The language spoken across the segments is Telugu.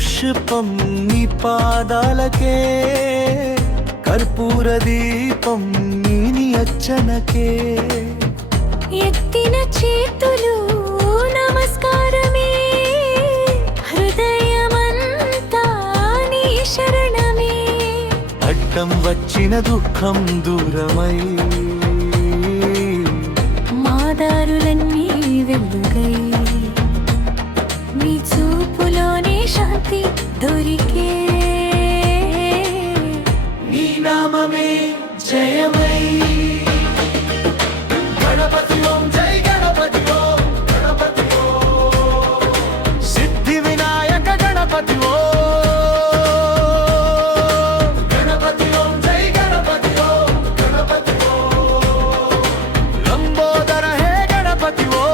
పుష్పం నీ పాదాలకే, కర్పూర దీపం నీ అర్చనకే. ఎత్తిన చేతులు నమస్కారమే, హృదయమంతా నీ శరణమే. అడ్డం వచ్చిన దుఃఖం దూరమై, మాదారులన్నీ వెలుగై, నీ చూపులోనే శాంతి దొరికే. నీ నామమే జయమై. గణపతి ఓం జై గణపతి ఓం, గణపతి ఓం సిద్ధి వినాయక గణపతి ఓం, గణపతి ఓం జై గణపతి ఓం, గణపతి ఓం లంబోదర హే గణపతి ఓం.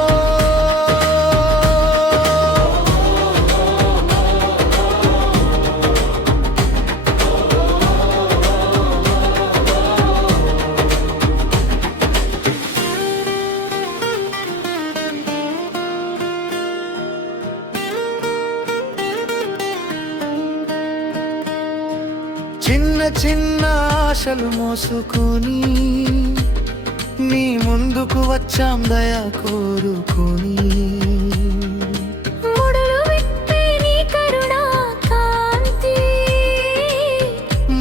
చిన్న చిన్న ఆశలు మోసుకొని నీ ముందుకు వచ్చాం దయా కోరుకొని. ముడులు విప్పే నీ కరుణా కాంతి,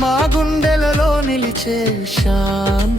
మా గుండెలలో నిలిచే శాంతి.